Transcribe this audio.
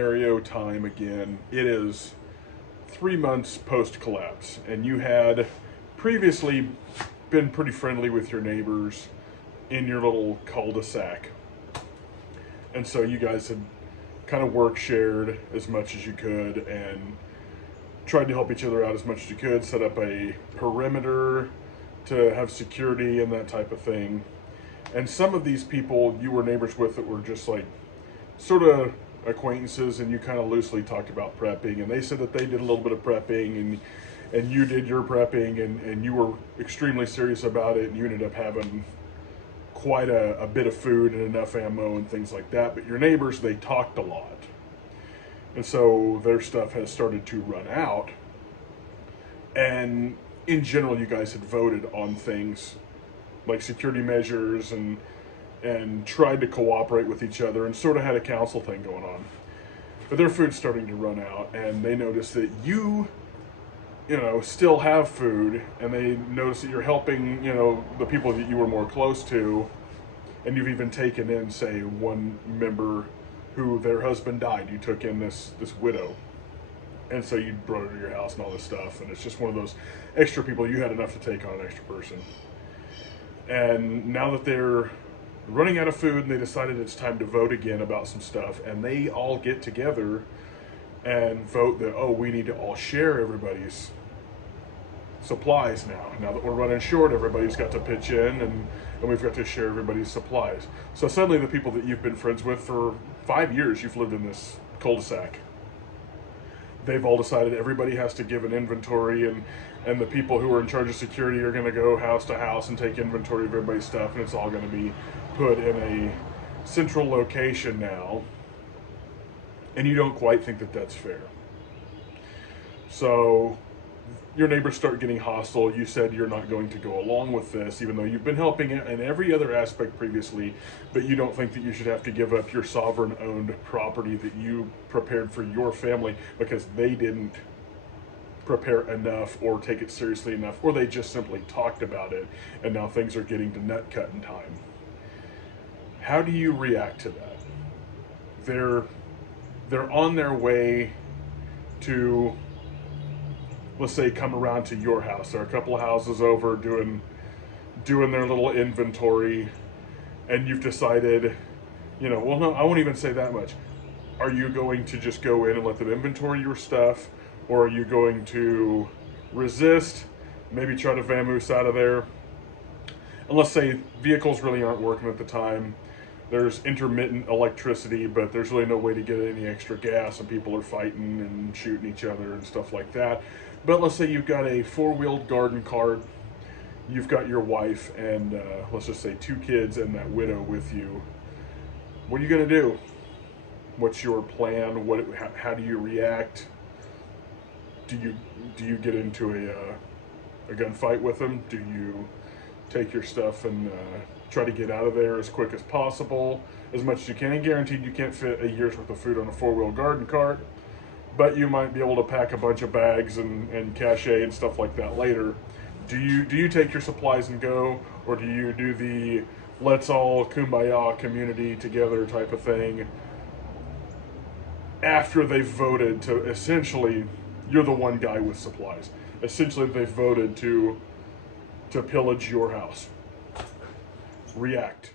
scenario time again. It is 3 months post-collapse, and you had previously been pretty friendly with your neighbors in your little cul-de-sac. And so you guys had kind of work shared as much as you could and tried to help each other out as much as you could, set up a perimeter to have security and that type of thing. And some of these people you were neighbors with that were just like sort of acquaintances, and you kind of loosely talked about prepping, and they said that they did a little bit of prepping, and you did your prepping, and you were extremely serious about it, and you ended up having quite a bit of food and enough ammo and things like that. But your neighbors, they talked a lot, and so their stuff has started to run out. And in general, you guys had voted on things like security measures and tried to cooperate with each other and sort of had a council thing going on. But their food's starting to run out, and they notice that you still have food, and they notice that you're helping, the people that you were more close to, and you've even taken in, say, one member who their husband died. You took in this widow, and so you brought her to your house and all this stuff, and it's just one of those extra people. You had enough to take on an extra person. And now that they're running out of food, and they decided it's time to vote again about some stuff, and they all get together and vote that, oh, we need to all share everybody's supplies now that we're running short. Everybody's got to pitch in, and we've got to share everybody's supplies. So suddenly the people that you've been friends with for 5 years, you've lived in this cul-de-sac, they've all decided everybody has to give an inventory, and the people who are in charge of security are going to go house to house and take inventory of everybody's stuff, and it's all going to be put in a central location now. And you don't quite think that that's fair. So your neighbors start getting hostile. You said you're not going to go along with this, even though you've been helping it in every other aspect previously, but you don't think that you should have to give up your sovereign-owned property that you prepared for your family because they didn't prepare enough or take it seriously enough, or they just simply talked about it, and now things are getting to nut-cutting time. How do you react to that? They're on their way to, let's say, come around to your house. They're a couple of houses over doing their little inventory, and you've decided, well, no, I won't even say that much. Are you going to just go in and let them inventory your stuff, or are you going to resist, maybe try to vamoose out of there? And let's say vehicles really aren't working at the time. There's intermittent electricity, but there's really no way to get any extra gas, and people are fighting and shooting each other and stuff like that. But let's say you've got a four-wheeled garden cart, you've got your wife and let's just say 2 kids and that widow with you. What are you gonna do? What's your plan? How do you react? Do you get into a gunfight with them? Do you take your stuff and try to get out of there as quick as possible, as much as you can? And guaranteed you can't fit a year's worth of food on a 4-wheel garden cart, but you might be able to pack a bunch of bags and cache and stuff like that later. Do you take your supplies and go, or do you do the let's all kumbaya community together type of thing after they've voted to, essentially, you're the one guy with supplies. Essentially, they've voted to pillage your house? React.